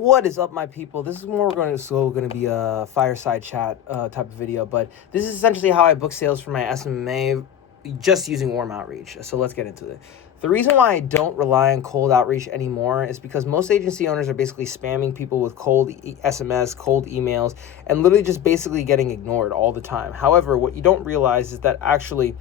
What is up, my people? This is more going to be a fireside chat type of video, but this is essentially how I book sales for my SMMA just using warm outreach. So let's get into it. The reason why I don't rely on cold outreach anymore is because most agency owners are basically spamming people with cold SMS, cold emails, and literally just basically getting ignored all the time. However, what you don't realize is that actually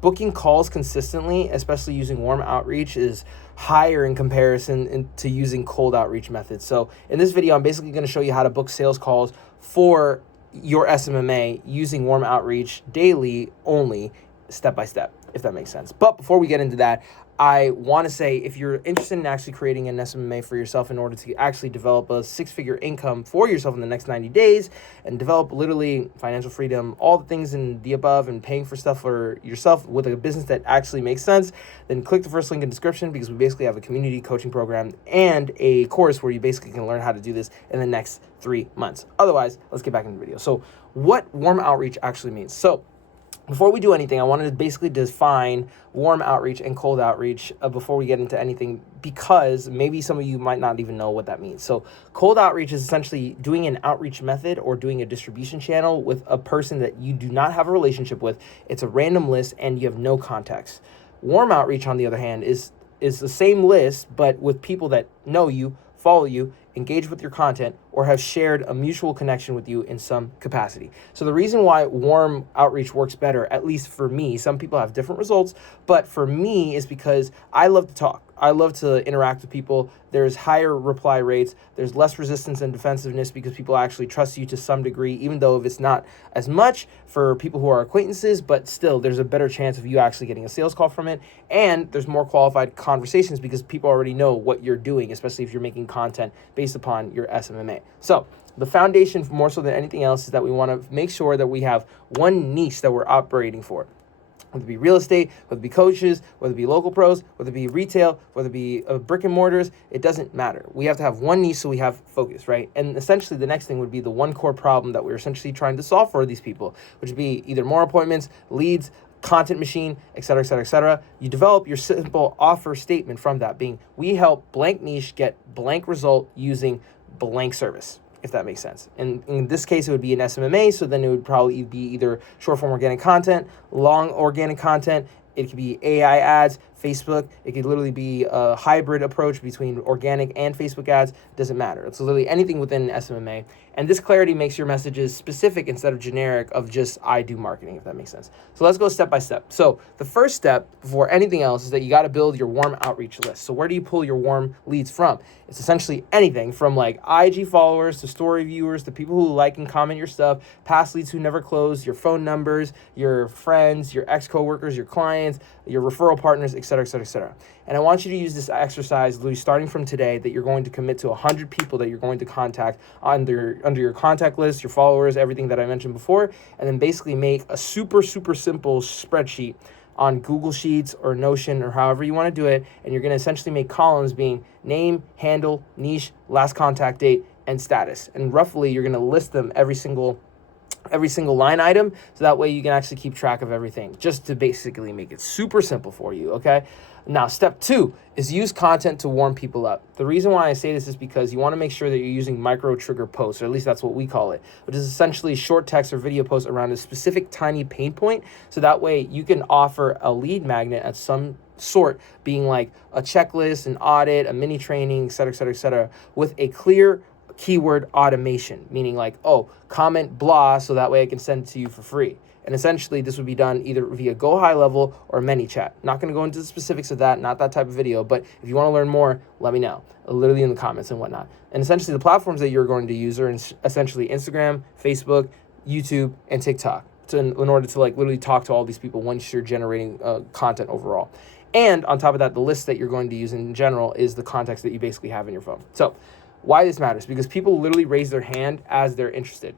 booking calls consistently, especially using warm outreach, is higher in comparison to using cold outreach methods. So in this video, I'm basically going to show you how to book sales calls for your SMMA using warm outreach daily only, step by step, if that makes sense. But before we get into that, I want to say, if you're interested in actually creating an SMMA for yourself in order to actually develop a six-figure income for yourself in the next 90 days and develop literally financial freedom, all the things in the above, and paying for stuff for yourself with a business that actually makes sense, then click the first link in the description, because we basically have a community coaching program and a course where you basically can learn how to do this in the next 3 months. Otherwise, let's get back into the video. So what warm outreach actually means. So before we do anything, I wanted to basically define warm outreach and cold outreach before we get into anything, because maybe some of you might not even know what that means. So cold outreach is essentially doing an outreach method or doing a distribution channel with a person that you do not have a relationship with. It's a random list and you have no context. Warm outreach, on the other hand, is the same list, but with people that know you, follow you, engage with your content, or have shared a mutual connection with you in some capacity. So the reason why warm outreach works better, at least for me, some people have different results, but for me is because I love to talk. I love to interact with people. There's higher reply rates. There's less resistance and defensiveness because people actually trust you to some degree, even though if it's not as much for people who are acquaintances, but still there's a better chance of you actually getting a sales call from it. And there's more qualified conversations because people already know what you're doing, especially if you're making content based upon your SMMA. So the foundation, more so than anything else, is that we want to make sure that we have one niche that we're operating for. Whether it be real estate, whether it be coaches, whether it be local pros, whether it be retail, whether it be brick and mortars, it doesn't matter. We have to have one niche so we have focus, right? And essentially the next thing would be the one core problem that we're essentially trying to solve for these people, which would be either more appointments, leads, content machine, et cetera, et cetera, et cetera. You develop your simple offer statement from that being, we help blank niche get blank result using blank service, if that makes sense. And in this case, it would be an SMMA, so then it would probably be either short form organic content, long organic content. It could be AI ads, Facebook. It could literally be a hybrid approach between organic and Facebook ads. It doesn't matter. It's literally anything within SMMA. And this clarity makes your messages specific instead of generic of just I do marketing, if that makes sense. So let's go step by step. So the first step before anything else is that you got to build your warm outreach list. So where do you pull your warm leads from? It's essentially anything from like IG followers to story viewers to people who like and comment your stuff, past leads who never closed, your phone numbers, your friends, your ex-coworkers, your clients, your referral partners, et cetera, et cetera, et cetera. And I want you to use this exercise literally starting from today, that you're going to commit to 100 people that you're going to contact under your contact list, your followers, everything that I mentioned before, and then basically make a super simple spreadsheet on Google Sheets or Notion or however you want to do it. And you're going to essentially make columns being name, handle, niche, last contact date, and status. And roughly you're going to list them every single line item, so that way you can actually keep track of everything, just to basically make it super simple for you, okay? Now, step 2 is use content to warm people up. The reason why I say this is because you want to make sure that you're using micro trigger posts, or at least that's what we call it, which is essentially short text or video posts around a specific tiny pain point, so that way you can offer a lead magnet at some sort, being like a checklist, an audit, a mini training, et cetera, et cetera, et cetera, with a clear keyword automation, meaning like, oh, comment blah, so that way I can send it to you for free. And essentially this would be done either via Go High Level or ManyChat. Not going to go into the specifics of that, not that type of video, but if you want to learn more, let me know, literally in the comments and whatnot. And essentially the platforms that you're going to use are essentially Instagram, Facebook, YouTube, and TikTok, in order to like literally talk to all these people once you're generating content overall. And on top of that, the list that you're going to use in general is the context that you basically have in your phone. So why this matters? Because people literally raise their hand as they're interested,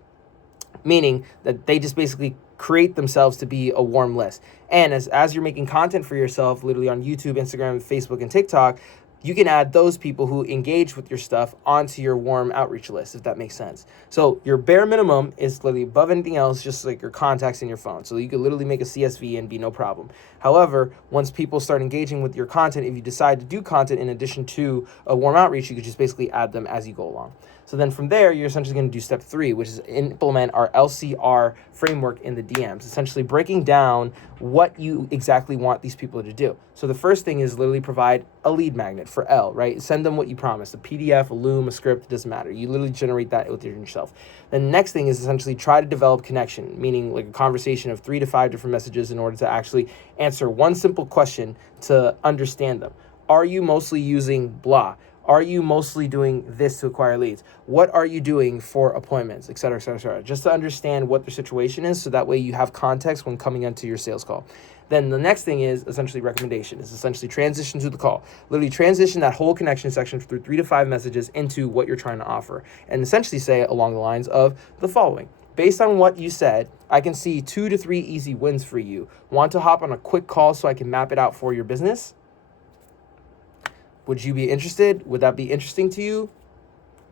meaning that they just basically create themselves to be a warm list. And as you're making content for yourself, literally on YouTube, Instagram, Facebook, and TikTok, you can add those people who engage with your stuff onto your warm outreach list, if that makes sense. So your bare minimum is literally above anything else, just like your contacts in your phone. So you could literally make a CSV and be no problem. However, once people start engaging with your content, if you decide to do content in addition to a warm outreach, you could just basically add them as you go along. So then from there, you're essentially going to do step 3, which is implement our LCR framework in the DMs, essentially breaking down what you exactly want these people to do. So the first thing is literally provide a lead magnet for L, right? Send them what you promised, a PDF, a Loom, a script, it doesn't matter. You literally generate that within yourself. The next thing is essentially try to develop connection, meaning like a conversation of 3 to 5 different messages in order to actually answer one simple question to understand them. Are you mostly using blah? Are you mostly doing this to acquire leads? What are you doing for appointments, et cetera, et cetera, et cetera? Just to understand what their situation is so that way you have context when coming into your sales call. Then the next thing is essentially recommendation. It's essentially transition to the call. Literally transition that whole connection section through 3 to 5 messages into what you're trying to offer. And essentially say it along the lines of the following. Based on what you said, I can see 2 to 3 easy wins for you. Want to hop on a quick call so I can map it out for your business? Would you be interested? Would that be interesting to you?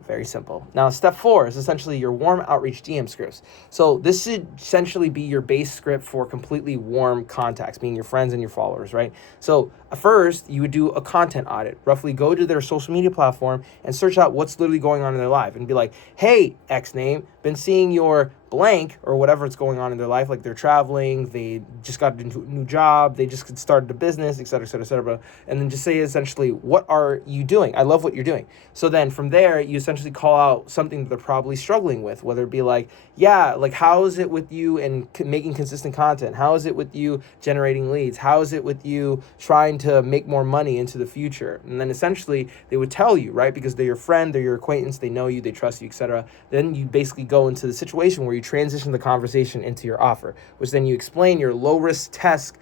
Very simple. Now, step 4 is essentially your warm outreach DM scripts. So this should essentially be your base script for completely warm contacts, meaning your friends and your followers, right? So first, you would do a content audit. Roughly go to their social media platform and search out what's literally going on in their life and be like, hey, X name, been seeing your blank or whatever it's going on in their life, like they're traveling, they just got a new job, they just started a business, et cetera, et cetera, et cetera. And then just say essentially, what are you doing? I love what you're doing. So then from there, you essentially call out something that they're probably struggling with, whether it be like, yeah, like how is it with you and making consistent content? How is it with you generating leads? How is it with you trying to make more money into the future? And then essentially they would tell you, right? Because they're your friend, they're your acquaintance, they know you, they trust you, et cetera. Then you basically go into the situation where you transition the conversation into your offer, which then you explain your low risk test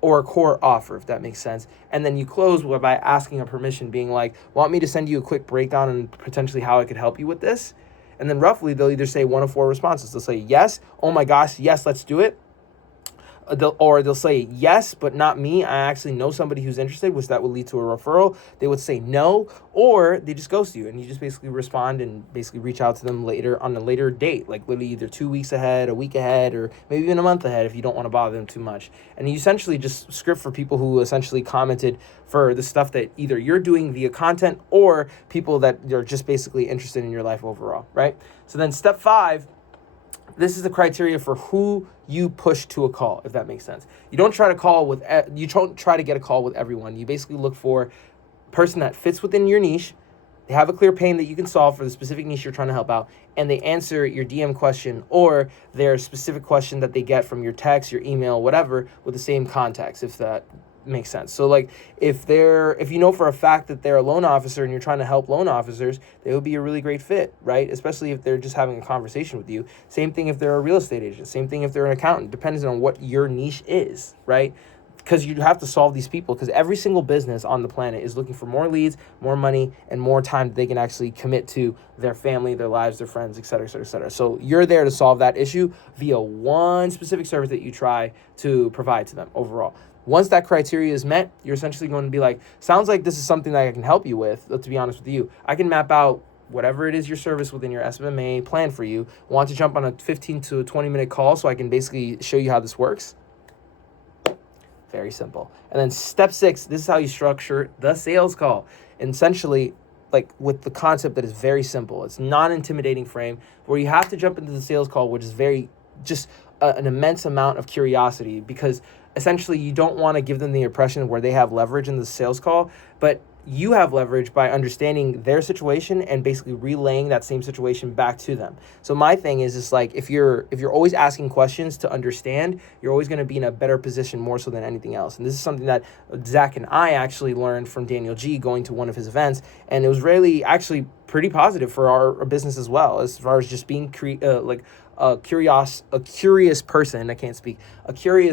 or core offer, if that makes sense. And then you close by asking a permission, being like, want me to send you a quick breakdown and potentially how I could help you with this? And then roughly they'll either say 1 of 4 responses. They'll say yes, oh my gosh, yes, let's do it. They'll say yes, but not me. I actually know somebody who's interested, which that would lead to a referral. They would say no, or they just ghost you, and you just basically respond and basically reach out to them later on a later date, like literally either 2 weeks ahead, a week ahead, or maybe even a month ahead if you don't want to bother them too much. And you essentially just script for people who essentially commented for the stuff that either you're doing via content or people that are just basically interested in your life overall, right? So then step 5, this is the criteria for who you push to a call, if that makes sense. You don't try to get a call with everyone. You basically look for a person that fits within your niche. They have a clear pain that you can solve for the specific niche you're trying to help out, and they answer your DM question or their specific question that they get from your text, your email, whatever, with the same context, if that makes sense. So like if you know for a fact that they're a loan officer and you're trying to help loan officers, they would be a really great fit, right? Especially if they're just having a conversation with you. Same thing if they're a real estate agent. Same thing if they're an accountant. Depends on what your niche is, right? Because you have to solve these people, because every single business on the planet is looking for more leads, more money, and more time that they can actually commit to their family, their lives, their friends, et cetera, et cetera, et cetera. So you're there to solve that issue via one specific service that you try to provide to them overall. Once that criteria is met, you're essentially going to be like, sounds like this is something that I can help you with. To be honest with you, I can map out whatever it is your service within your SMMA plan for you. Want to jump on a 15 to 20 minute call so I can basically show you how this works? Very simple. And then step 6, this is how you structure the sales call. And essentially, like with the concept that is very simple. It's non-intimidating frame where you have to jump into the sales call, which is very just an immense amount of curiosity, because essentially you don't want to give them the impression where they have leverage in the sales call, but you have leverage by understanding their situation and basically relaying that same situation back to them. So my thing is just like, if you're always asking questions to understand, you're always going to be in a better position more so than anything else. And this is something that Zach and I actually learned from Daniel G going to one of his events. And it was really actually pretty positive for our business as well, as far as just being a curious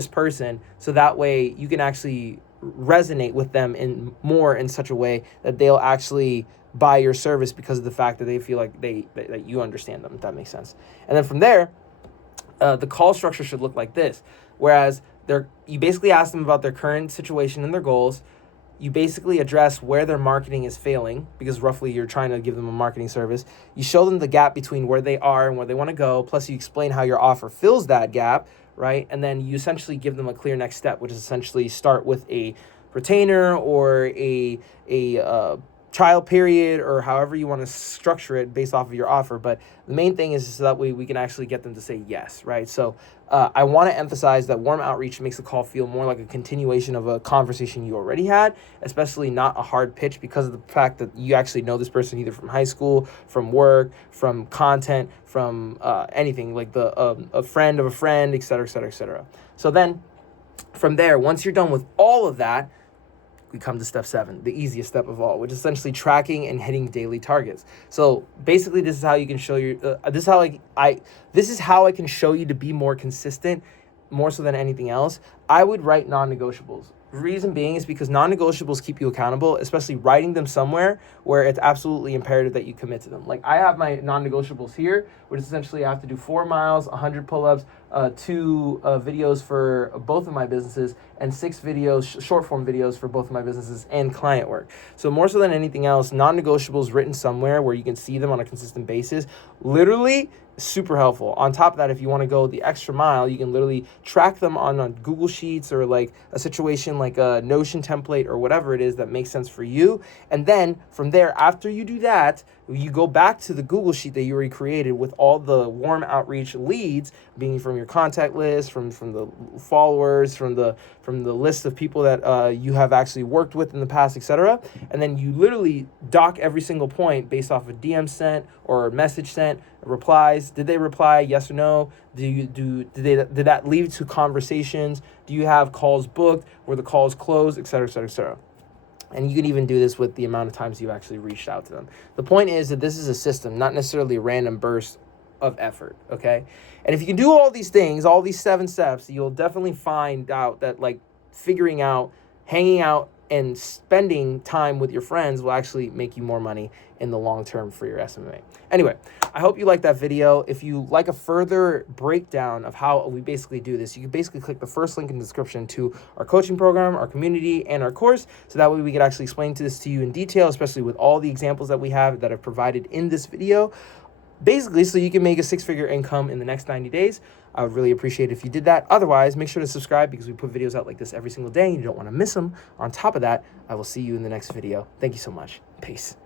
person. So that way you can actually resonate with them in such a way that they'll actually buy your service because of the fact that they feel like that you understand them, if that makes sense. And then from there, the call structure should look like this. Whereas You basically ask them about their current situation and their goals. You basically address where their marketing is failing, because roughly you're trying to give them a marketing service. You show them the gap between where they are and where they want to go, plus you explain how your offer fills that gap, right? And then you essentially give them a clear next step, which is essentially start with a retainer or a trial period, or however you want to structure it based off of your offer. But the main thing is so that way we can actually get them to say yes, right? So I want to emphasize that warm outreach makes the call feel more like a continuation of a conversation you already had, especially not a hard pitch, because of the fact that you actually know this person either from high school, from work, from content, from anything, like a friend of a friend, et cetera, et cetera, et cetera. So then from there, once you're done with all of that, we come to step 7, the easiest step of all, which is essentially tracking and hitting daily targets. So basically, this is how you can show this is how I can show you to be more consistent, more so than anything else. I would write non-negotiables. Reason being is because non-negotiables keep you accountable, especially writing them somewhere where it's absolutely imperative that you commit to them. Like I have my non-negotiables here, which is essentially I have to do 4 miles, 100 pull-ups, 2 videos for both of my businesses, and 6 videos, short form videos for both of my businesses and client work. So more so than anything else, non-negotiables written somewhere where you can see them on a consistent basis, literally super helpful. On top of that, if you want to go the extra mile, you can literally track them on Google Sheets, or like a situation like a Notion template or whatever it is that makes sense for you. And then from there, after you do that, you go back to the Google Sheet that you already created with all the warm outreach leads, being from your contact list, from the followers, from the list of people that you have actually worked with in the past, etc. And then you literally doc every single point based off of DM sent or message sent, replies. Did they reply? Yes or no? Did that lead to conversations? Do you have calls booked? Were the calls closed? Et cetera, et cetera, et cetera. And you can even do this with the amount of times you actually reached out to them. The point is that this is a system, not necessarily a random burst of effort, okay? And if you can do all these things, all these 7 steps, you'll definitely find out that like figuring out, hanging out, and spending time with your friends will actually make you more money in the long term for your SMMA. Anyway, I hope you liked that video. If you like a further breakdown of how we basically do this, you can basically click the first link in the description to our coaching program, our community, and our course. So that way we can actually explain this to you in detail, especially with all the examples that we have that are provided in this video. Basically, so you can make a 6-figure income in the next 90 days. I would really appreciate it if you did that. Otherwise, make sure to subscribe, because we put videos out like this every single day and you don't want to miss them. On top of that, I will see you in the next video. Thank you so much. Peace.